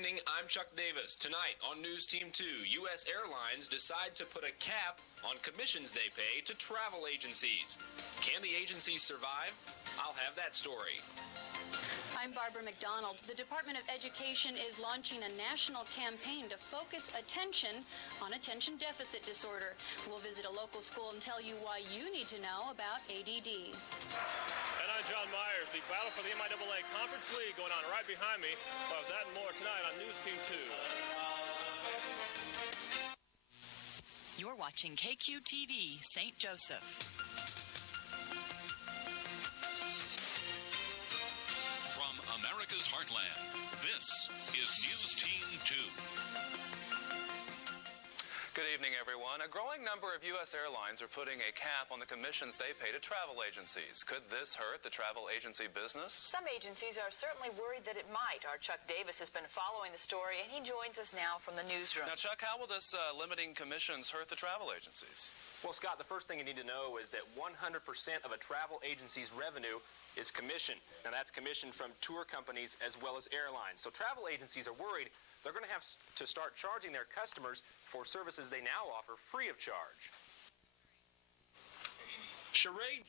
evening, I'm Chuck Davis. Tonight on News Team 2, U.S. Airlines decide to put a cap on commissions they pay to travel agencies. Can the agencies survive? I'll have that story. I'm Barbara McDonald. The Department of Education is launching a national campaign to focus attention on attention deficit disorder. We'll visit a local school and tell you why you need to know about ADD. And I'm John Myers. The battle for the MIAA Conference League going on right behind me. We'll have that and more tonight on News Team 2. You're watching KQTV, St. Joseph. America's Heartland. This is News Team 2. Good evening, everyone. A growing number of U.S. airlines are putting a cap on the commissions they pay to travel agencies. Could this hurt the travel agency business? Some agencies are certainly worried that it might. Our Chuck Davis has been following the story, and he joins us now from the newsroom. Now, Chuck, how will this limiting commissions hurt the travel agencies? Well, Scott, the first thing you need to know is that 100% of a travel agency's revenue is commission. Now, that's commission from tour companies as well as airlines. So travel agencies are worried they're going to have to start charging their customers for services they now offer free of charge. Charade.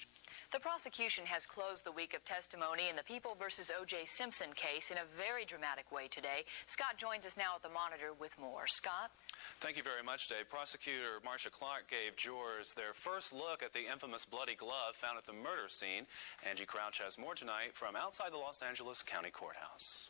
The prosecution has closed the week of testimony in the People versus OJ Simpson case in a very dramatic way today. Scott joins us now at the Monitor with more. Scott? Thank you very much, Dave. Prosecutor Marcia Clark gave jurors their first look at the infamous bloody glove found at the murder scene. Angie Crouch has more tonight from outside the Los Angeles County Courthouse.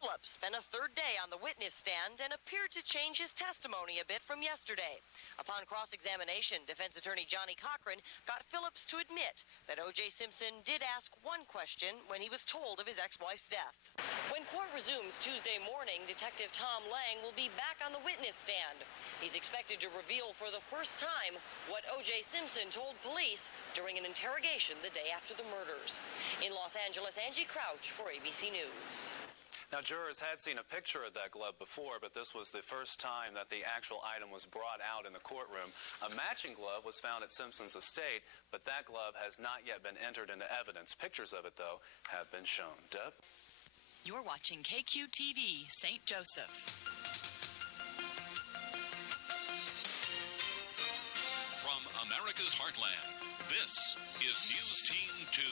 Phillips spent a third day on the witness stand and appeared to change his testimony a bit from yesterday. Upon cross-examination, defense attorney Johnny Cochran got Phillips to admit that O.J. Simpson did ask one question when he was told of his ex-wife's death. When court resumes Tuesday morning, Detective Tom Lang will be back on the witness stand. He's expected to reveal for the first time what O.J. Simpson told police during an interrogation the day after the murders. In Los Angeles, Angie Crouch for ABC News. Now, jurors had seen a picture of that glove before, but this was the first time that the actual item was brought out in the courtroom. A matching glove was found at Simpson's estate, but that glove has not yet been entered into evidence. Pictures of it, though, have been shown. Deb? You're watching KQTV, St. Joseph. From America's Heartland, this is News Team 2.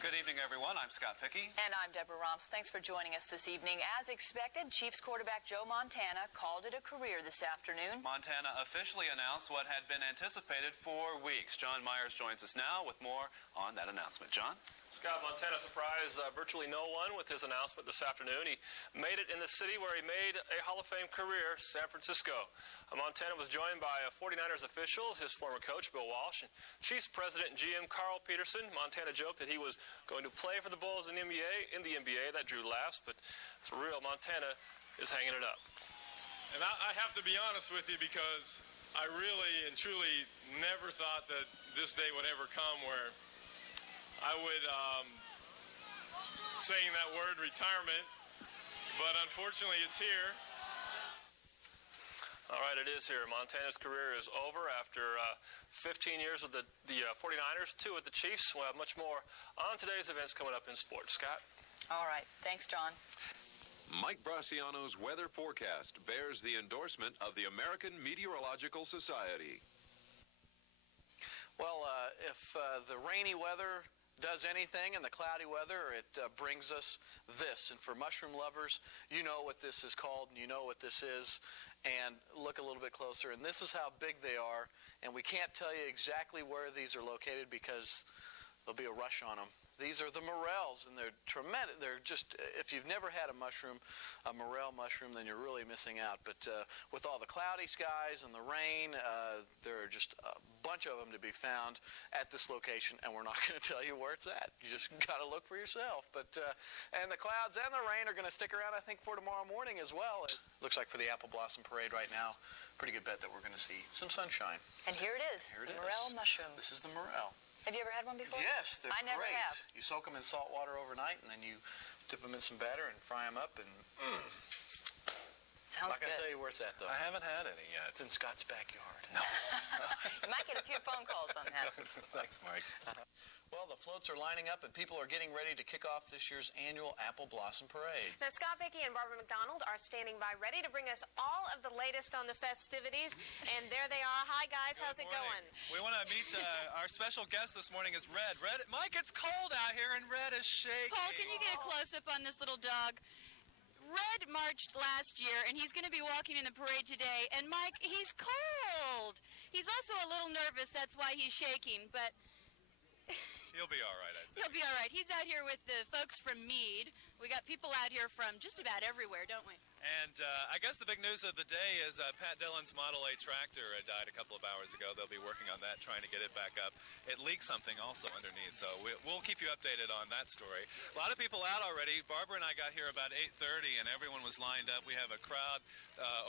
Good evening, everyone. I'm Scott Pickey. And I'm Deborah Romps. Thanks for joining us this evening. As expected, Chiefs quarterback Joe Montana called it a career this afternoon. Montana officially announced what had been anticipated for weeks. John Myers joins us now with more on that announcement. John? Scott, Montana surprised virtually no one with his announcement this afternoon. He made it in the city where he made a Hall of Fame career, San Francisco. Montana was joined by 49ers officials, his former coach, Bill Walsh, and Chiefs president and GM Carl Peterson. Montana joked that he was going to play for the Bulls in the NBA. That drew laughs, but for real, Montana is hanging it up. And I have to be honest with you, because I really and truly never thought that this day would ever come where I would saying that word retirement, but unfortunately it's here. All right, it is here. Montana's career is over after 15 years with the 49ers, 2 with the Chiefs. We'll have much more on today's events coming up in sports. Scott? All right. Thanks, John. Mike Bracciano's weather forecast bears the endorsement of the American Meteorological Society. Well, if the rainy weather does anything and the cloudy weather, it brings us this. And for mushroom lovers, you know what this is called and you know what this is. And look a little bit closer, and this is how big they are, and we can't tell you exactly where these are located because there'll be a rush on them. These are the morels, and they're tremendous. They're just, if you've never had a morel mushroom, then you're really missing out. But with all the cloudy skies and the rain, there are just a bunch of them to be found at this location, and we're not going to tell you where it's at. You just got to look for yourself. But and the clouds and the rain are going to stick around, I think, for tomorrow morning as well. It looks like for the Apple Blossom Parade right now, pretty good bet that we're going to see some sunshine. And here it is, the morel mushroom. This is the morel. Have you ever had one before? Yes, they're great. I never have. You soak them in salt water overnight, and then you dip them in some batter and fry them up, and Sounds I'm not going to tell you where it's at, though. I haven't had any yet. It's in Scott's backyard. No, it's not. You might get a few phone calls on that. Thanks, Mike. Well, the floats are lining up, and people are getting ready to kick off this year's annual Apple Blossom Parade. Now, Scott, Pickey, and Barbara McDonald are standing by ready to bring us all of the latest on the festivities. And there they are. Hi, guys. How's it going? We want to meet our special guest this morning is Red. Red, Mike, it's cold out here, and Red is shaking. Paul, can you get a close-up on this little dog? Red marched last year, and he's going to be walking in the parade today. And, Mike, he's cold. He's also a little nervous. That's why he's shaking. But He'll be all right, I think. he'll be all right. He's out here with the folks from Meade. We got people out here from just about everywhere, don't we? And I guess the big news of the day is Pat Dillon's Model A tractor died a couple of hours ago. They'll be working on that, trying to get it back up. It leaked something also underneath, so we'll keep you updated on that story. A lot of people out already. Barbara and I got here about 8:30, and everyone was lined up. We have a crowd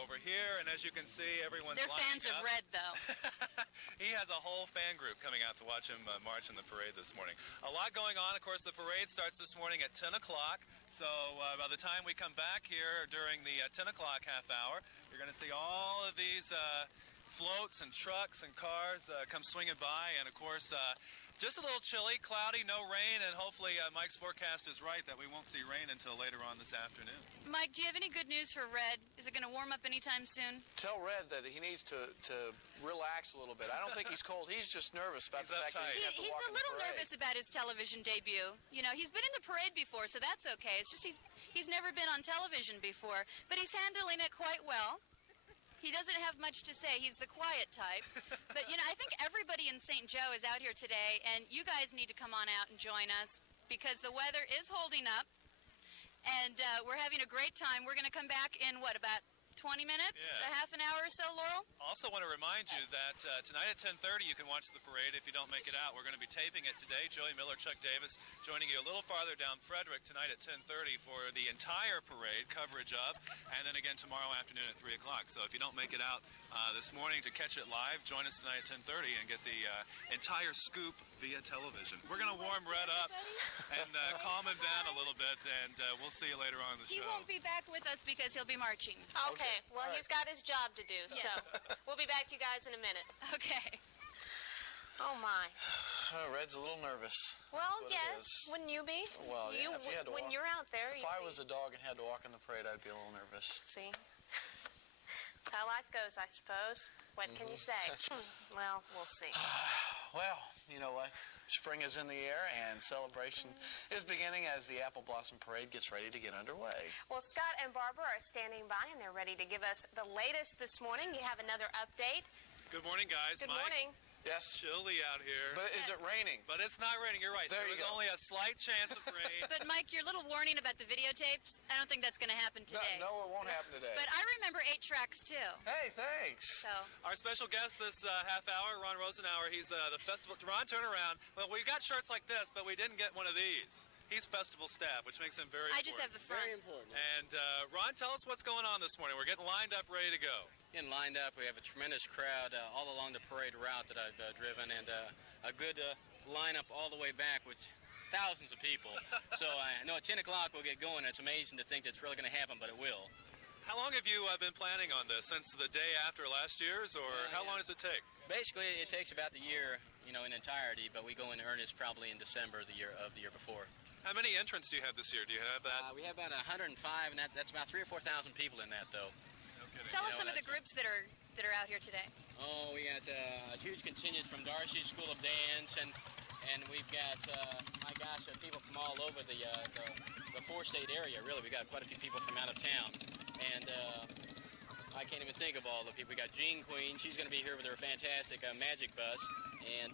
over here, and as you can see, everyone's They're fans of Red, though. He has a whole fan group coming out to watch him march in the parade this morning. A lot going on. Of course, the parade starts this morning at 10 o'clock. So by the time we come back here during the 10 o'clock half hour, you're going to see all of these floats and trucks and cars come swinging by. And, of course, just a little chilly, cloudy, no rain, and hopefully Mike's forecast is right that we won't see rain until later on this afternoon. Mike, do you have any good news for Red? Is it going to warm up anytime soon? Tell Red that he needs to relax a little bit. I don't think he's cold. He's just nervous about the fact that he's going to have to He's walk a in the little parade. nervous about his television debut. You know, he's been in the parade before, so that's okay. It's just he's never been on television before, but he's handling it quite well. He doesn't have much to say. He's the quiet type. But, you know, I think everybody in St. Joe is out here today, and you guys need to come on out and join us because the weather is holding up, and we're having a great time. We're going to come back in, what, about 20 minutes, Yeah. a half an hour or so, Laurel? Also want to remind you that tonight at 10:30 you can watch the parade if you don't make it out. We're going to be taping it today. Joey Miller, Chuck Davis joining you a little farther down Frederick tonight at 10:30 for the entire parade coverage of, and then again tomorrow afternoon at 3 o'clock. So if you don't make it out this morning to catch it live, join us tonight at 10:30 and get the entire scoop via television. We're going to warm Red up and calm him down a little bit, and we'll see you later on in the He show. won't be back with us because he'll be marching. Okay. Well, he's got his job to do, so we'll be back to you guys in a minute. Okay. Oh, my. Oh, Red's a little nervous. Well, That's what it yes. is. Wouldn't you be? Well, yeah, if you had to when walk- you're out there, If I was a dog and had to walk in the parade, I'd be a little nervous. See? That's how life goes, I suppose. What can you say? Well, we'll see. Well, you know what? Spring is in the air, and celebration is beginning as the Apple Blossom Parade gets ready to get underway. Well, Scott and Barbara are standing by, and they're ready to give us the latest this morning. You have another update. Good morning, guys. Good Mike. morning. Yes. Chilly out here. But is it raining? But it's not raining. You're right. There There you was go. only a slight chance of rain. But, Mike, your little warning about the videotapes, I don't think that's going to happen today. No, it won't happen today. But I remember 8 tracks, too. Hey, thanks. So, Our special guest this half hour, Ron Rosenauer, he's the festival. Ron, turn around. Well, we got shirts like this, but we didn't get one of these. He's festival staff, which makes him very I important. just have the front. And Ron, tell us what's going on this morning. We're getting lined up, ready to go. Getting lined up. We have a tremendous crowd all along the parade route that I've driven, and a good lineup all the way back with thousands of people. So I know at 10 o'clock we'll get going. It's amazing to think that's really going to happen, but it will. How long have you been planning on this? Since the day after last year's, or how long does it take? Basically, it takes about the year, you know, in entirety, but we go in earnest probably in December of the year before. How many entrants do you have this year? Do you have that? We have about 105, and that's about 3,000 or 4,000 people in that, though. No kidding. Tell us some of the groups that are out here today. Oh, we got a huge contingent from Darcy School of Dance, and we've got, my gosh, people from all over the four-state area, really. We got quite a few people from out of town, and I can't even think of all the people. We got Jean Queen. She's going to be here with her fantastic magic bus, and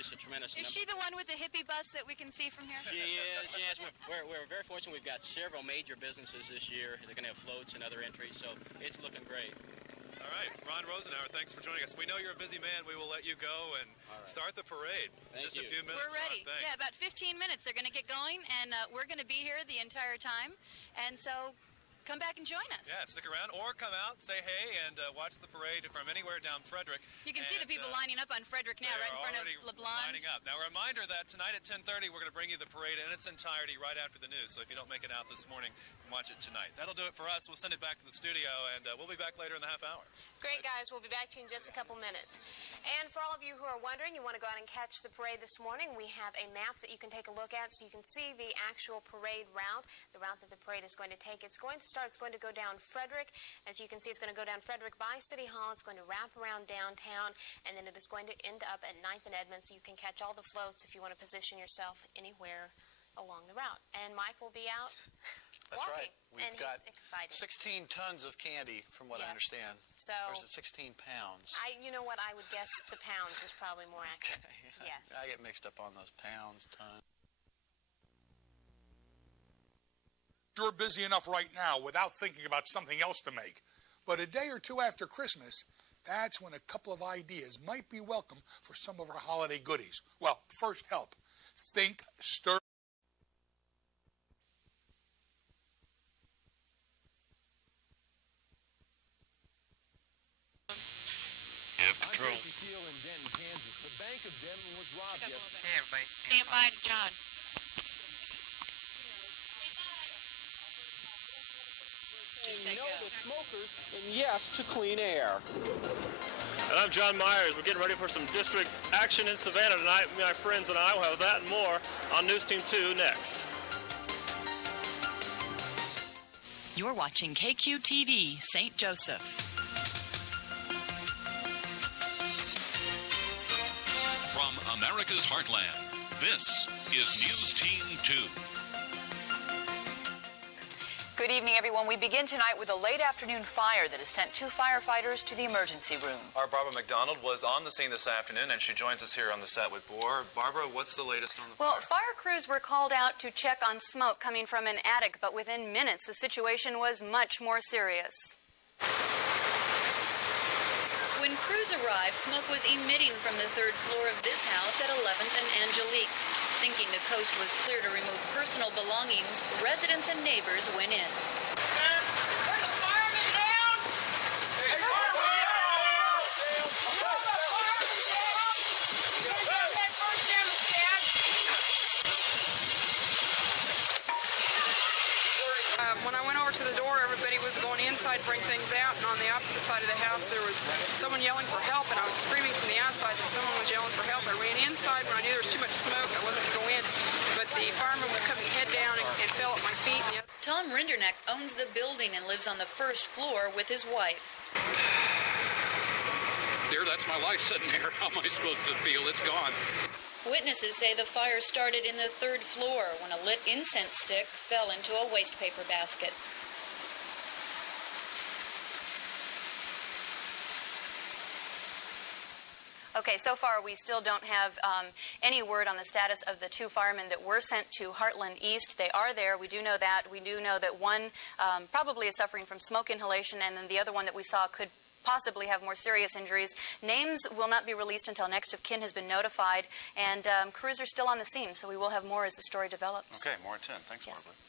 just a tremendous Is number. she the one with the hippie bus that we can see from here? She is, yes. We're very fortunate. We've got several major businesses this year. They're going to have floats and other entries, so it's looking great. All right, Ron Rosenauer, thanks for joining us. We know you're a busy man. We will let you go and start the parade. Thank Just you. a few minutes. We're ready. Ron, thanks. Yeah, about 15 minutes. They're going to get going, and we're going to be here the entire time. And so come back and join us. Yeah, stick around or come out, say hey, and watch the parade from anywhere down Frederick. You can see the people lining up on Frederick now, right in front of LeBlanc. Lining up. Now, a reminder that tonight at 10:30, we're going to bring you the parade in its entirety right after the news. So if you don't make it out this morning, watch it tonight. That'll do it for us. We'll send it back to the studio, and we'll be back later in the half hour. Great, guys. We'll be back to you in just a couple minutes. And for all of you who are wondering, you want to go out and catch the parade this morning, we have a map that you can take a look at so you can see the actual parade route, the route that the parade is going to take. It's going to go down Frederick. As you can see, it's going to go down Frederick by City Hall. It's going to wrap around downtown, and then it is going to end up at 9th and Edmonds, so you can catch all the floats if you want to position yourself anywhere along the route. And Mike will be out That's walking, right. We've got 16 tons of candy, from what I understand. So, or is it 16 pounds? You know what, I would guess the pounds is probably more accurate. Okay. Yes. I get mixed up on those pounds, tons. You're busy enough right now without thinking about something else to make. But a day or two after Christmas, that's when a couple of ideas might be welcome for some of our holiday goodies. Well, first help. Think stir. Patrol. In Denton, Kansas. The Bank of Denton was robbed yesterday. Hey, everybody. Stand by to John. No to smokers and yes to clean air. And I'm John Myers. We're getting ready for some district action in Savannah tonight. My friends and I will have that and more on News Team 2 next. You're watching KQTV St. Joseph. From America's heartland, this is News Team 2. Good evening, everyone. We begin tonight with a late afternoon fire that has sent 2 firefighters to the emergency room. Our Barbara McDonald was on the scene this afternoon, and she joins us here on the set with Boar. Barbara, what's the latest on the fire? Well, fire crews were called out to check on smoke coming from an attic, but within minutes the situation was much more serious. When crews arrived, smoke was emitting from the 3rd floor of this house at 11th and Angelique. Thinking the coast was clear to remove personal belongings, residents and neighbors went in. When I went over to the door, everybody was going inside to bring things out, and on the opposite side of the house there was someone yelling for help, and I was screaming from the outside that someone was yelling for help. I ran inside when I knew there was too much smoke. I wasn't going to go in, but the fireman was coming head down and fell at my feet. Tom Rinderneck owns the building and lives on the 1st floor with his wife. Dear, that's my life sitting there. How am I supposed to feel? It's gone. Witnesses say the fire started in the 3rd floor when a lit incense stick fell into a waste paper basket. Okay, so far we still don't have any word on the status of the 2 firemen that were sent to Heartland East. They are there. We do know that. We do know that one probably is suffering from smoke inhalation, and then the other one that we saw could possibly have more serious injuries. Names will not be released until next of kin has been notified, and crews are still on the scene, so we will have more as the story develops. Okay, more at 10. Thanks, yes. Barbara.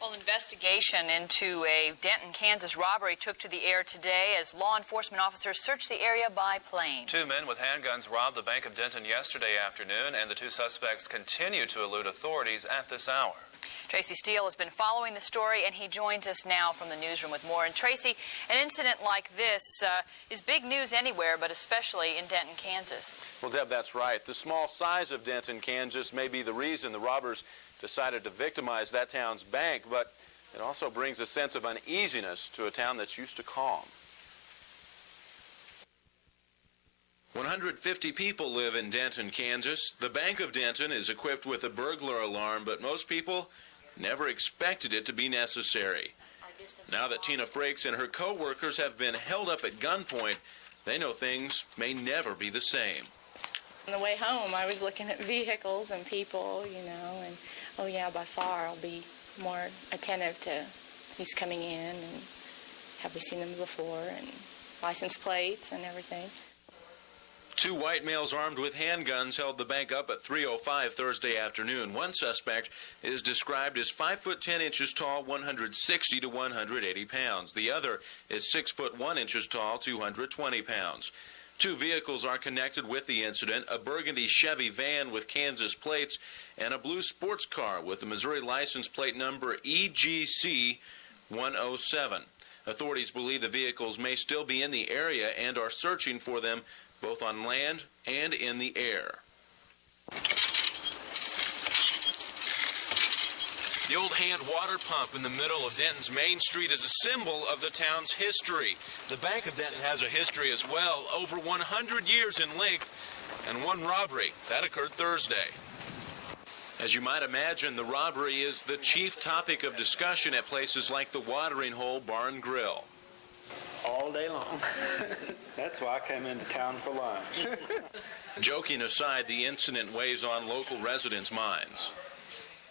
Well, investigation into a Denton, Kansas robbery took to the air today as law enforcement officers searched the area by plane. 2 men with handguns robbed the Bank of Denton yesterday afternoon, and the 2 suspects continue to elude authorities at this hour. Tracy Steele has been following the story, and he joins us now from the newsroom with more. And Tracy, an incident like this is big news anywhere, but especially in Denton, Kansas. Well, Deb, that's right. The small size of Denton, Kansas may be the reason the robbers decided to victimize that town's bank, but it also brings a sense of uneasiness to a town that's used to calm. 150 people live in Denton, Kansas. The Bank of Denton is equipped with a burglar alarm, but most people never expected it to be necessary. Now that Tina Frakes and her co-workers have been held up at gunpoint, they know things may never be the same. On the way home, I was looking at vehicles and people, and, oh yeah, by far I'll be more attentive to who's coming in and have we seen them before and license plates and everything. Two white males armed with handguns held the bank up at 3:05 Thursday afternoon. One suspect is described as 5 foot 10 inches tall, 160 to 180 pounds. The other is 6 foot 1 inches tall, 220 pounds. Two vehicles are connected with the incident, a burgundy Chevy van with Kansas plates and a blue sports car with the Missouri license plate number EGC 107. Authorities believe the vehicles may still be in the area and are searching for them both on land and in the air. The old hand water pump in the middle of Denton's Main Street is a symbol of the town's history. The Bank of Denton has a history as well, over 100 years in length, and one robbery. That occurred Thursday. As you might imagine, the robbery is the chief topic of discussion at places like the Watering Hole Bar and Grill. All day long. That's why I came into town for lunch. Joking aside, the incident weighs on local residents' minds.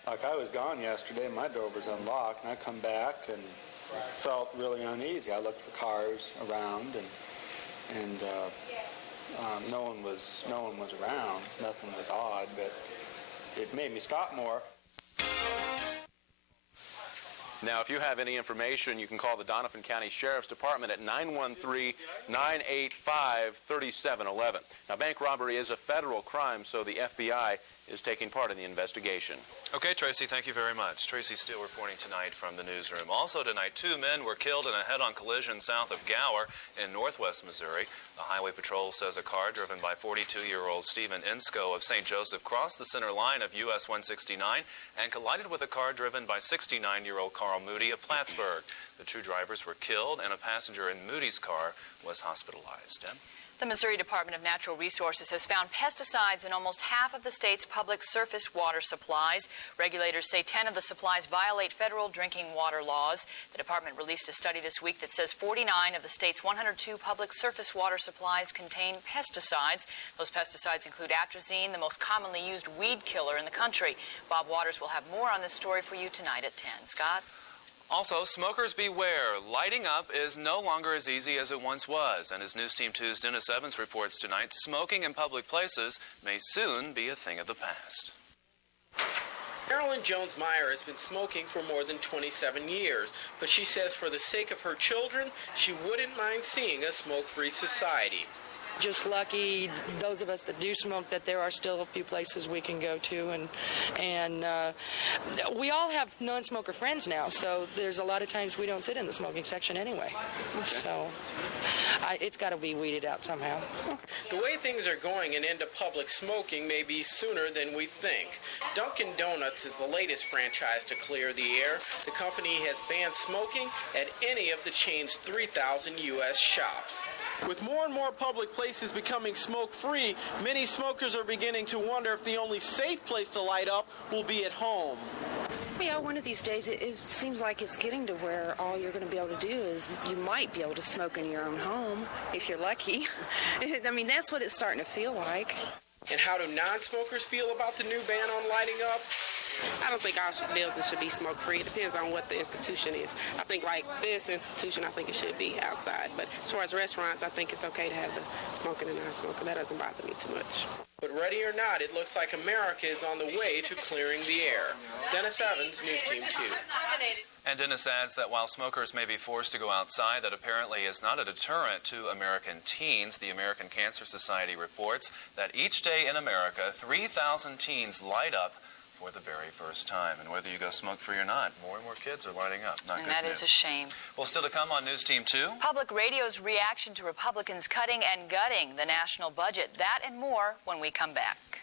Like, I was gone yesterday, my door was unlocked, and I come back and felt really uneasy. I looked for cars around, and no one was around. Nothing was odd, but it made me stop more. Now, if you have any information, you can call the Doniphan County Sheriff's Department at 913-985-3711. Now, bank robbery is a federal crime, so the FBI is taking part in the investigation. Okay, Tracy, thank you very much. Tracy Steele reporting tonight from the newsroom. Also tonight, 2 men were killed in a head-on collision south of Gower in northwest Missouri. The Highway Patrol says a car driven by 42-year-old Stephen Insko of St. Joseph crossed the center line of US 169 and collided with a car driven by 69-year-old Carl Moody of Plattsburgh. The 2 drivers were killed, and a passenger in Moody's car was hospitalized. Deb? The Missouri Department of Natural Resources has found pesticides in almost half of the state's public surface water supplies. Regulators say 10 of the supplies violate federal drinking water laws. The department released a study this week that says 49 of the state's 102 public surface water supplies contain pesticides. Those pesticides include atrazine, the most commonly used weed killer in the country. Bob Waters will have more on this story for you tonight at 10. Scott? Also, smokers beware. Lighting up is no longer as easy as it once was. And as News Team 2's Dennis Evans reports tonight, smoking in public places may soon be a thing of the past. Marilyn Jones-Meyer has been smoking for more than 27 years, but she says for the sake of her children, she wouldn't mind seeing a smoke-free society. Just lucky, those of us that do smoke, that there are still a few places we can go to, and we all have non-smoker friends now, so there's a lot of times we don't sit in the smoking section anyway. So it's got to be weeded out somehow. The way things are going, an end to public smoking may be sooner than we think. Dunkin' Donuts is the latest franchise to clear the air. The company has banned smoking at any of the chain's 3,000 U.S. shops. With more and more public places becoming smoke-free, many smokers are beginning to wonder if the only safe place to light up will be at home. Yeah, one of these days it seems like it's getting to where all you're going to be able to do is you might be able to smoke in your own home, if you're lucky. I mean, that's what it's starting to feel like. And how do non-smokers feel about the new ban on lighting up? I don't think our building should be smoke-free. It depends on what the institution is. I think like this institution, I think it should be outside. But as far as restaurants, I think it's okay to have the smoking and non-smoking. That doesn't bother me too much. But ready or not, it looks like America is on the way to clearing the air. Dennis Evans, News Team 2. And Dennis adds that while smokers may be forced to go outside, that apparently is not a deterrent to American teens. The American Cancer Society reports that each day in America, 3,000 teens light up for the very first time. And whether you go smoke-free or not, more and more kids are lighting up. Not and good that news. is a shame. Well, still to come on News Team 2. Public radio's reaction to Republicans cutting and gutting the national budget. That and more when we come back.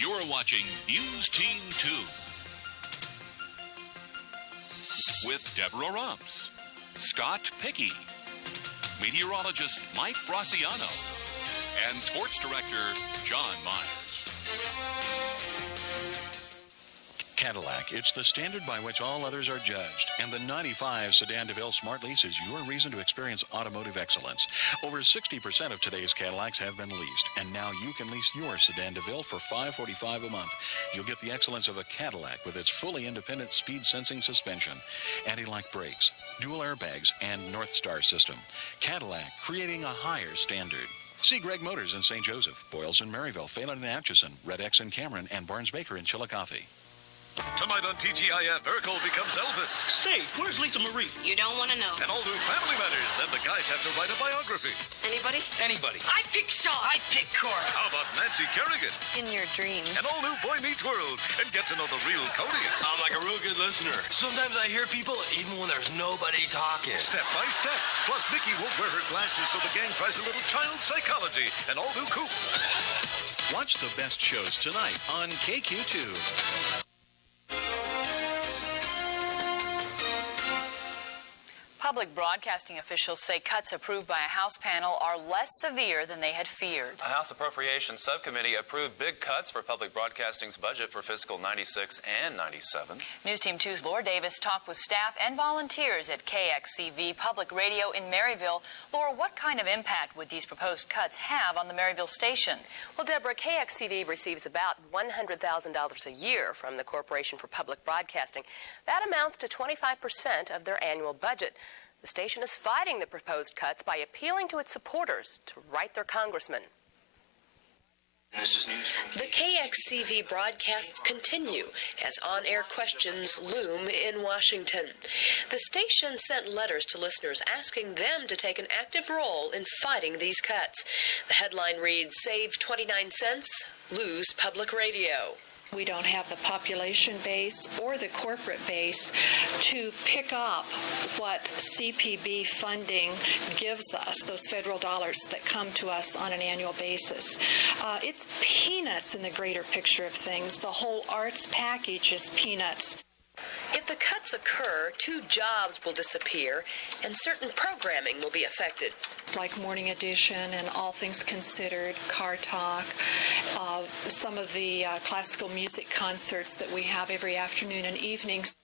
You're watching News Team 2 with Deborah Rumps, Scott Pickey, meteorologist Mike Bracciano, and sports director John Myers. Cadillac, it's the standard by which all others are judged, and the 95 Sedan DeVille Smart Lease is your reason to experience automotive excellence. Over 60% of today's Cadillacs have been leased, and now you can lease your Sedan DeVille for $545 a month. You'll get the excellence of a Cadillac with its fully independent speed-sensing suspension, anti-lock brakes, dual airbags, and North Star system. Cadillac, creating a higher standard. See Greg Motors in St. Joseph, Boyles in Maryville, Phelan in Atchison, Red X in Cameron, and Barnes Baker in Chillicothe. Tonight on TGIF, Urkel becomes Elvis. Say, where's Lisa Marie? You don't want to know. And all new Family Matters. Then the guys have to write a biography. Anybody? Anybody. I pick Sean. I pick Cora. How about Nancy Kerrigan? In your dreams. And all new Boy Meets World. And get to know the real Cody. I'm like a real good listener. Sometimes I hear people even when there's nobody talking. Step by step. Plus, Nikki won't wear her glasses, so the gang tries a little child psychology. And all new Coop. Watch the best shows tonight on KQ2. Public broadcasting officials say cuts approved by a House panel are less severe than they had feared. A House Appropriations Subcommittee approved big cuts for public broadcasting's budget for fiscal 96 and 97. News Team 2's Laura Davis talked with staff and volunteers at KXCV Public Radio in Maryville. Laura, what kind of impact would these proposed cuts have on the Maryville station? Well, Deborah, KXCV receives about $100,000 a year from the Corporation for Public Broadcasting. That amounts to 25% of their annual budget. The station is fighting the proposed cuts by appealing to its supporters to write their congressman. The KXCV broadcasts continue as on-air questions loom in Washington. The station sent letters to listeners asking them to take an active role in fighting these cuts. The headline reads, "Save 29 cents, lose public radio." We don't have the population base or the corporate base to pick up what CPB funding gives us, those federal dollars that come to us on an annual basis. It's peanuts in the greater picture of things. The whole arts package is peanuts. If the cuts occur, 2 jobs will disappear and certain programming will be affected. It's like Morning Edition and All Things Considered, Car Talk, some of the classical music concerts that we have every afternoon and evenings.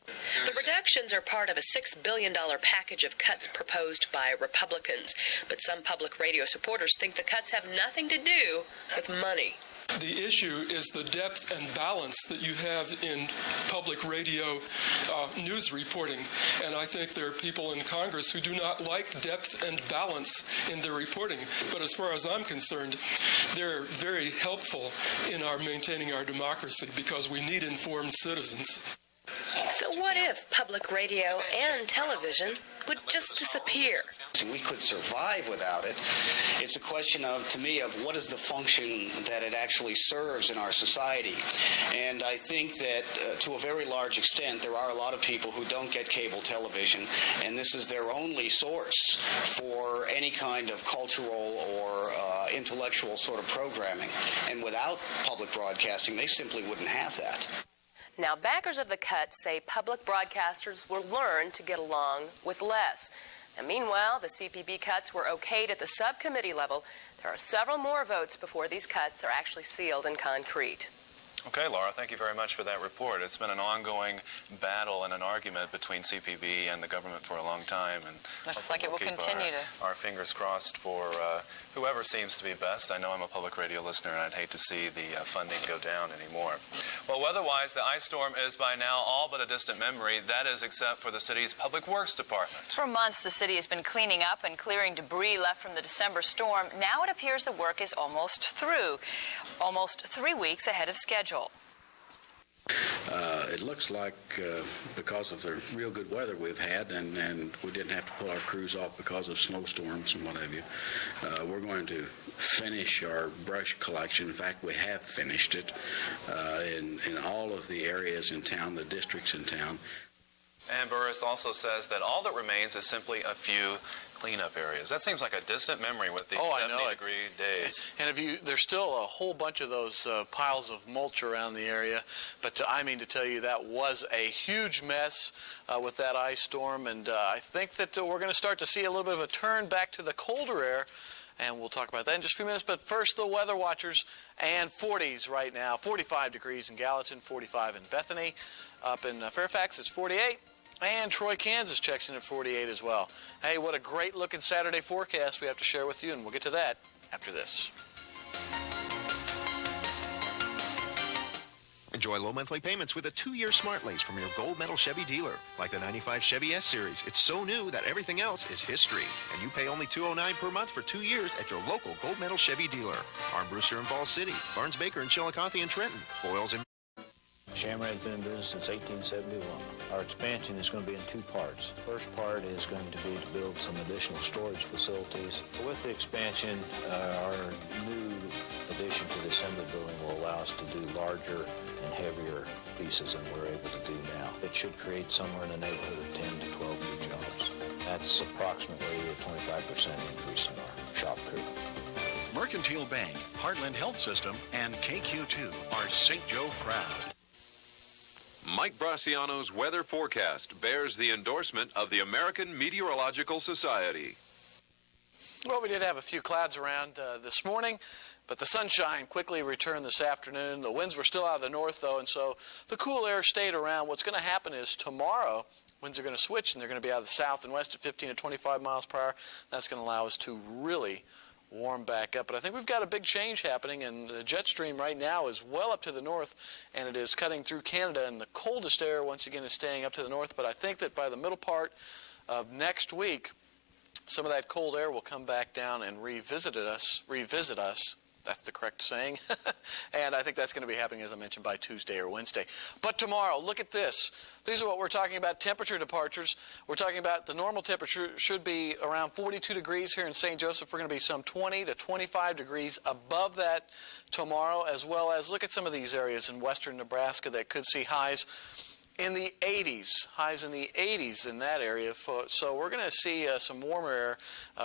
The reductions are part of a $6 billion package of cuts proposed by Republicans, but some public radio supporters think the cuts have nothing to do with money. The issue is the depth and balance that you have in public radio news reporting. And I think there are people in Congress who do not like depth and balance in their reporting. But as far as I'm concerned, they're very helpful in our maintaining our democracy because we need informed citizens. So what if public radio and television would just disappear? We could survive without it. It's a question of, to me, of what is the function that it actually serves in our society. And I think that to a very large extent, there are a lot of people who don't get cable television, and this is their only source for any kind of cultural or intellectual sort of programming. And without public broadcasting, they simply wouldn't have that. Now, backers of the cuts say public broadcasters will learn to get along with less. And meanwhile, the CPB cuts were okayed at the subcommittee level. There are several more votes before these cuts are actually sealed in concrete. Okay, Laura, thank you very much for that report. It's been an ongoing battle and an argument between CPB and the government for a long time. And looks like it will continue to. Our fingers crossed for whoever seems to be best. I know I'm a public radio listener, and I'd hate to see the funding go down anymore. Well, weather-wise, the ice storm is by now all but a distant memory. That is except for the city's Public Works Department. For months, the city has been cleaning up and clearing debris left from the December storm. Now it appears the work is almost through, almost 3 weeks ahead of schedule. It looks like because of the real good weather we've had and we didn't have to pull our crews off because of snowstorms and what have you, we're going to finish our brush collection. In fact, we have finished it in all of the areas in town, the districts in town. And Burris also says that all that remains is simply a few cleanup areas. That seems like a distant memory with these 70-degree days. And there's still a whole bunch of those piles of mulch around the area. But I mean to tell you, that was a huge mess with that ice storm. And I think that we're going to start to see a little bit of a turn back to the colder air and we'll talk about that in just a few minutes. But first, the weather watchers, and 40s right now. 45 degrees in Gallatin, 45 in Bethany. Up in Fairfax, it's 48. And Troy, Kansas checks in at 48 as well. Hey, what a great-looking Saturday forecast we have to share with you, and we'll get to that after this. Enjoy low monthly payments with a 2-year Smart Lease from your Gold Medal Chevy dealer. Like the 95 Chevy S-Series, it's so new that everything else is history. And you pay only $209 per month for 2 years at your local Gold Medal Chevy dealer. Armbruster in Falls City, Barnes Baker in Chillicothe and Trenton, Boyles in... Shamrad's been in business since 1871. Our expansion is going to be in 2 parts. The first part is going to be to build some additional storage facilities. With the expansion, our new addition to the assembly building will allow us to do larger and heavier pieces than we're able to do now. It should create somewhere in the neighborhood of 10 to 12 new jobs. That's approximately a 25% increase in our shop crew. Mercantile Bank, Heartland Health System, and KQ2 are St. Joe proud. Mike Bracciano's weather forecast bears the endorsement of the American Meteorological Society. Well, we did have a few clouds around this morning, but the sunshine quickly returned this afternoon. The winds were still out of the north, though, and so the cool air stayed around. What's going to happen is tomorrow, winds are going to switch, and they're going to be out of the south and west at 15 to 25 miles per hour. That's going to allow us to really warm back up. But I think we've got a big change happening, and the jet stream right now is well up to the north, and it is cutting through Canada, and the coldest air once again is staying up to the north. But I think that by the middle part of next week, some of that cold air will come back down and revisit us. That's the correct saying. And I think that's going to be happening, as I mentioned, by Tuesday or Wednesday. But tomorrow, look at this. These are what we're talking about, temperature departures. We're talking about the normal temperature should be around 42 degrees here in St. Joseph. We're going to be some 20 to 25 degrees above that tomorrow, as well as look at some of these areas in western Nebraska that could see highs in the 80s, highs in the 80s in that area. So we're going to see some warmer air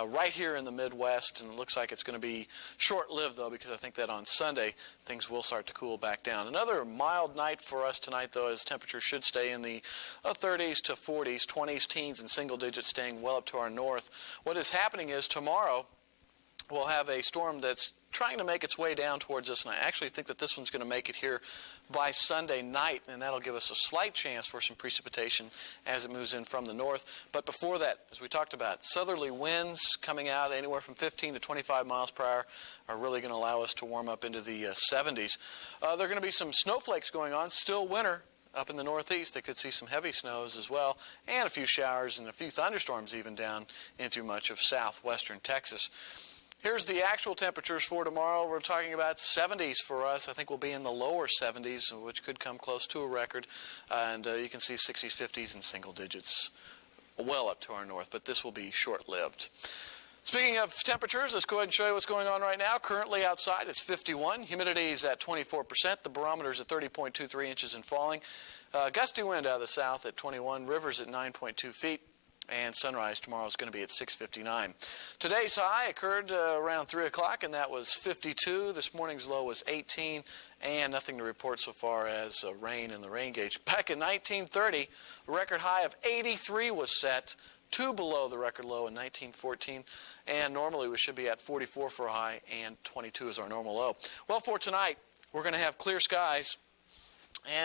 right here in the Midwest, and it looks like it's going to be short-lived, though, because I think that on Sunday things will start to cool back down. Another mild night for us tonight, though, as temperatures should stay in the 30s to 40s, 20s, teens, and single digits, staying well up to our north. What is happening is tomorrow we'll have a storm that's trying to make its way down towards us, and I actually think that this one's going to make it here by Sunday night, and that'll give us a slight chance for some precipitation as it moves in from the north. But before that, as we talked about, southerly winds coming out anywhere from 15 to 25 miles per hour are really going to allow us to warm up into the 70s. There are going to be some snowflakes going on, still winter up in the northeast. They could see some heavy snows as well, and a few showers and a few thunderstorms even down into much of southwestern Texas. Here's the actual temperatures for tomorrow. We're talking about 70s for us. I think we'll be in the lower 70s, which could come close to a record. And you can see 60s, 50s, and single digits well up to our north, but this will be short-lived. Speaking of temperatures, let's go ahead and show you what's going on right now. Currently outside, it's 51. Humidity is at 24%. The barometer is at 30.23 inches and falling. Gusty wind out of the south at 21. Rivers at 9.2 feet. And sunrise tomorrow is going to be at 6:59. Today's high occurred around 3 o'clock, and that was 52. This morning's low was 18, and nothing to report so far as rain in the rain gauge. Back in 1930, the record high of 83 was set, 2 below the record low in 1914, and normally we should be at 44 for a high, and 22 is our normal low. Well, for tonight, we're going to have clear skies,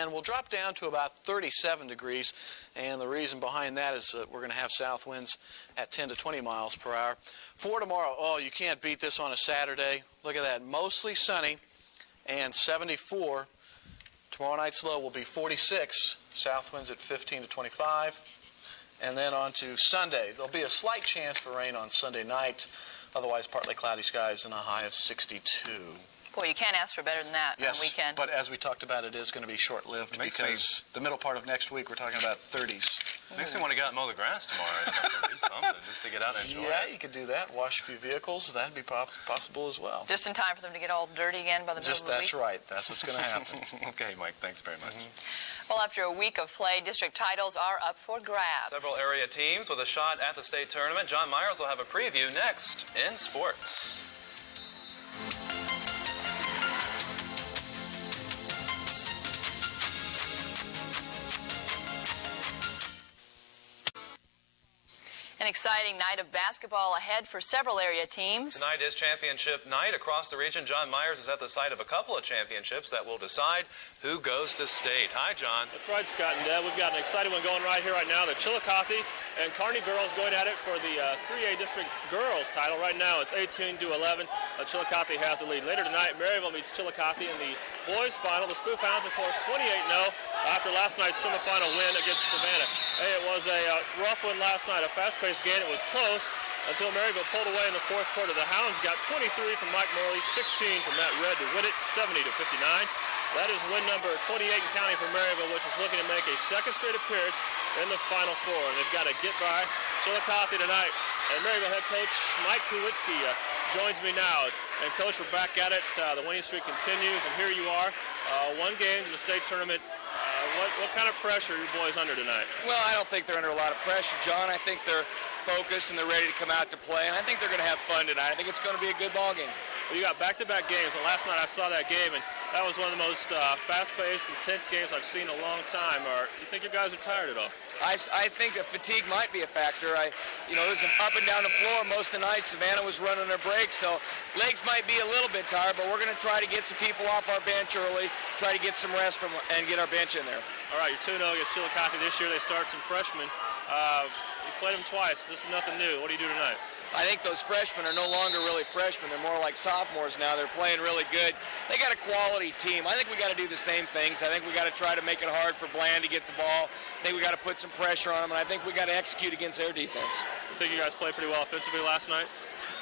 and we'll drop down to about 37 degrees, and the reason behind that is that we're going to have south winds at 10 to 20 miles per hour. For tomorrow, oh, you can't beat this on a Saturday. Look at that, mostly sunny and 74. Tomorrow night's low will be 46, south winds at 15 to 25. And then on to Sunday. There'll be a slight chance for rain on Sunday night, otherwise partly cloudy skies and a high of 62. Boy, you can't ask for better than that on a weekend. But as we talked about, it is going to be short-lived because the middle part of next week, we're talking about 30s. Makes me want to get out and mow the grass tomorrow or something. Do something just to get out and enjoy it. Yeah, you could do that. Wash a few vehicles. That'd be possible as well. Just in time for them to get all dirty again by the middle of the week? That's right. That's what's going to happen. Okay, Mike, thanks very much. Well, after a week of play, district titles are up for grabs. Several area teams with a shot at the state tournament. John Myers will have a preview next in sports. And An exciting night of basketball ahead for several area teams. Tonight is championship night across the region. John Myers is at the site of a couple of championships that will decide who goes to state. Hi, John. That's right, Scott and Deb. We've got an exciting one going right here, right now. The Chillicothe and Kearney girls going at it for the 3A district girls title. Right now, it's 18-11. Chillicothe has the lead. Later tonight, Maryville meets Chillicothe in the boys' final. The Spoof Hounds, of course, 28-0 after last night's semifinal win against Savannah. Hey, it was a rough one last night, a fast-paced game. It was close until Maryville pulled away in the fourth quarter. The Hounds got 23 from Mike Morley, 16 from Matt Red to win it, 70-59. That is win number 28 in county for Maryville, which is looking to make a second straight appearance in the Final Four. And they've got to get by Chillicothe tonight. And Maryville head coach Mike Kuwitzki joins me now. And, Coach, we're back at it. The winning streak continues, and here you are. One game to the state tournament. What kind of pressure are you boys under tonight? Well, I don't think they're under a lot of pressure, John. I think they're focused and they're ready to come out to play, and I think they're going to have fun tonight. I think it's going to be a good ball game. Well, you got back-to-back games, and last night I saw that game, and that was one of the most fast-paced, intense games I've seen in a long time. You think your guys are tired at all? I think that fatigue might be a factor. It was up and down the floor most of the night. Savannah was running their break, so legs might be a little bit tired, but we're going to try to get some people off our bench early, try to get some rest and get our bench in there. All right, you're 2-0 against Chillicothe this year. They start some freshmen. You've played them twice. This is nothing new. What do you do tonight? I think those freshmen are no longer really freshmen. They're more like sophomores now. They're playing really good. They got a quality team. I think we got to do the same things. I think we got to try to make it hard for Bland to get the ball. I think we got to put some pressure on them, and I think we got to execute against their defense. You think you guys played pretty well offensively last night?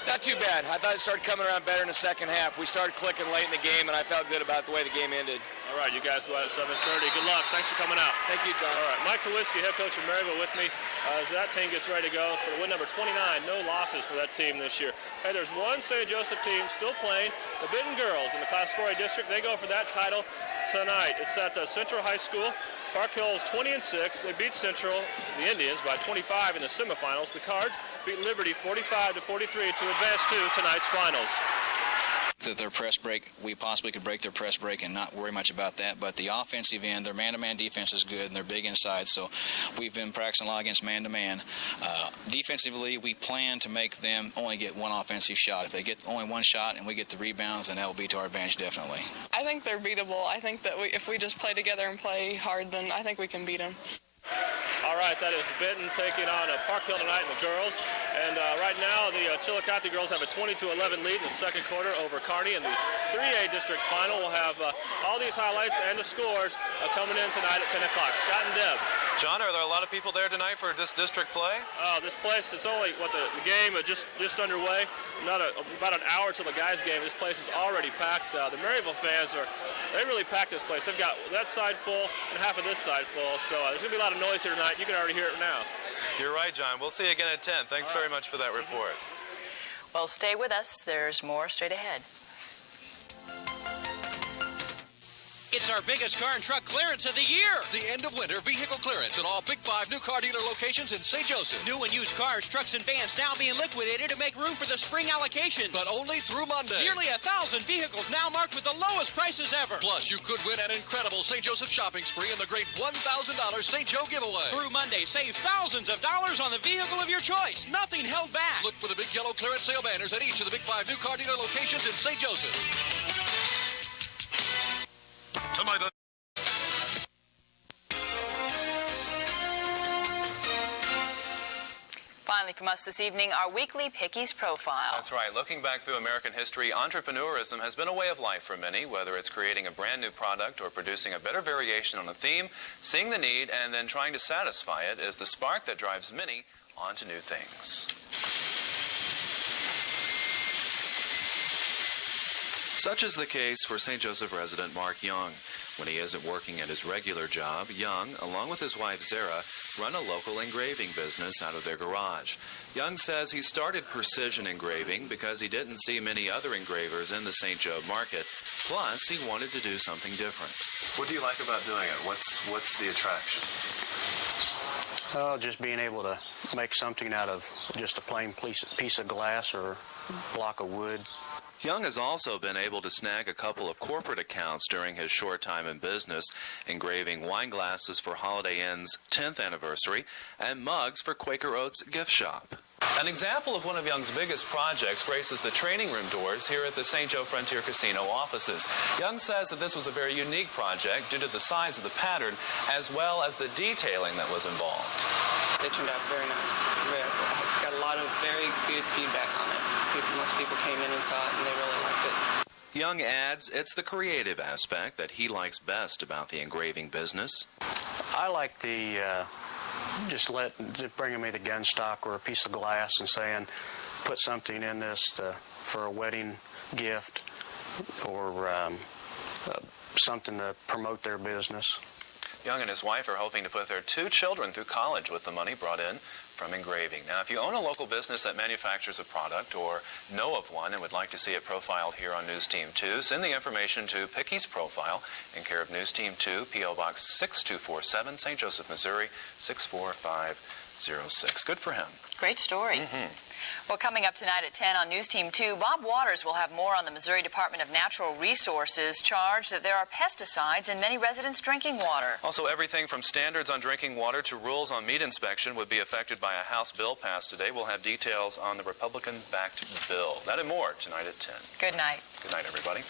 Not too bad. I thought it started coming around better in the second half. We started clicking late in the game, and I felt good about the way the game ended. All right, you guys go out at 7:30. Good luck. Thanks for coming out. Thank you, John. All right, Mike Kuwitzki, head coach of Maryville, with me as that team gets ready to go for win number 29. No losses for that team this year. Hey, there's one St. Joseph team still playing, the Benton girls in the Class 4A district. They go for that title tonight. It's at Central High School. Park Hill is 20-6. They beat Central, the Indians, by 25 in the semifinals. The Cards beat Liberty 45-43 to advance to tonight's finals. Their press break, we possibly could break their press break and not worry much about that, but the offensive end, their man-to-man defense is good, and they're big inside, so we've been practicing a lot against man-to-man. Defensively, we plan to make them only get one offensive shot. If they get only one shot and we get the rebounds, then that will be to our advantage, definitely. I think they're beatable. I think that if we just play together and play hard, then I think we can beat them. All right, that is Benton taking on Park Hill tonight in the girls. And right now, the Chillicothe girls have a 20-11 lead in the second quarter over Kearney. In the 3A district final, we'll have all these highlights and the scores coming in tonight at 10 o'clock. Scott and Deb. John, are there a lot of people there tonight for this district play? This place, it's only, the game is just underway. About an hour till the guys' game. This place is already packed. The Maryville fans they really packed this place. They've got that side full and half of this side full. So there's going to be a lot of noise here tonight. You can already hear it now. You're right, John. We'll see you again at 10. Thanks very much for that report. Well, stay with us. There's more straight ahead. It's our biggest car and truck clearance of the year. The end of winter vehicle clearance at all Big 5 new car dealer locations in St. Joseph. New and used cars, trucks, and vans now being liquidated to make room for the spring allocation. But only through Monday. Nearly 1,000 vehicles now marked with the lowest prices ever. Plus, you could win an incredible St. Joseph shopping spree in the great $1,000 St. Joe giveaway. Through Monday, save thousands of dollars on the vehicle of your choice. Nothing held back. Look for the big yellow clearance sale banners at each of the Big 5 new car dealer locations in St. Joseph. Tonight on Finally from us this evening, our weekly Pickey's Profile. That's right. Looking back through American history, entrepreneurism has been a way of life for many, whether it's creating a brand new product or producing a better variation on a theme. Seeing the need and then trying to satisfy it is the spark that drives many onto new things. Such is the case for St. Joseph resident Mark Young. When he isn't working at his regular job, Young, along with his wife Zara, run a local engraving business out of their garage. Young says he started precision engraving because he didn't see many other engravers in the St. Joe market. Plus, he wanted to do something different. What do you like about doing it? What's the attraction? Oh, just being able to make something out of just a plain piece of glass or block of wood. Young has also been able to snag a couple of corporate accounts during his short time in business, engraving wine glasses for Holiday Inn's 10th anniversary and mugs for Quaker Oats gift shop. An example of one of Young's biggest projects graces the training room doors here at the St. Joe Frontier Casino offices. Young says that this was a very unique project due to the size of the pattern as well as the detailing that was involved. They turned out very nice. I got a lot of very good feedback on it. Most people came in and saw it, and they really liked it. Young adds it's the creative aspect that he likes best about the engraving business. I like the just bringing me the gun stock or a piece of glass and saying, put something in this for a wedding gift or something to promote their business. Young and his wife are hoping to put their 2 children through college with the money brought in from engraving. Now, if you own a local business that manufactures a product or know of one and would like to see it profiled here on News Team 2, send the information to Pickey's Profile in care of News Team 2, P.O. Box 6247, St. Joseph, Missouri, 64506. Good for him. Great story. Well, coming up tonight at 10 on News Team 2, Bob Waters will have more on the Missouri Department of Natural Resources charge that there are pesticides in many residents' drinking water. Also, everything from standards on drinking water to rules on meat inspection would be affected by a House bill passed today. We'll have details on the Republican-backed bill. That and more tonight at 10. Good night. Good night, everybody.